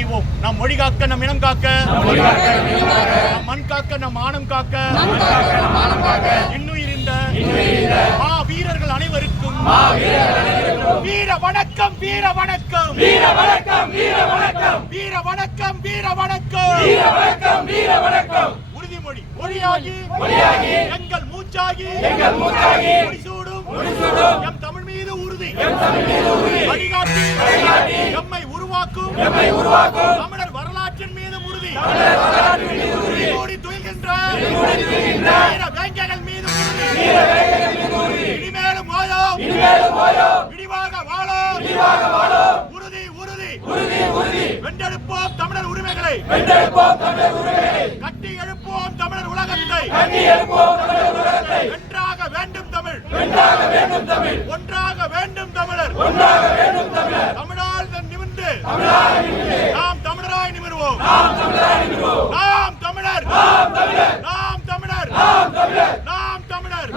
செய்வோம். நம் மொழி காக்க, நம் இனம் காக்க, நம் மண் காக்க, நம் மானம் காக்க, இன்னுயிர் இந்த மா வீரர்கள் அனைவருக்கும் வீர வணக்கம், வீர வணக்கம், வீர வணக்கம், வீர வணக்கம், வீர வணக்கம், வீர வணக்கம், வீர வணக்கம், வீர வணக்கம். உறுதிமொழி மொழியாகி எங்கள் மூச்சாகி முடிசூடும் எம் தமிழ் மீது உறுதி வழிகாட்டி எம்மை உருவாக்கும் தமிழர் வரலாற்றின் மீது உறுதி கூடி துயில்கின்ற வீர வேங்கைகள் மீது உறுதி இனிமேலும் ஓயோம் விரிவாக வாழோம் உறுதி வென்றெடுப்போம் தமிழர் உரிமைகளை கட்டி எழுப்போம் தமிழர் உலகத்தை வென்றாக வேண்டும் தமிழ் ஒன்றாக வேண்டும் தமிழர் தமிழால் நிமிர்ந்து நாம் தமிழராய் நிமிர்வோம். நாம் தமிழர், நாம் தமிழர், நாம் தமிழர்.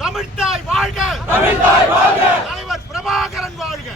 தமிழ்த்தாய் வாழ்க, தலைவர் பிரபாகரன் வாழ்க.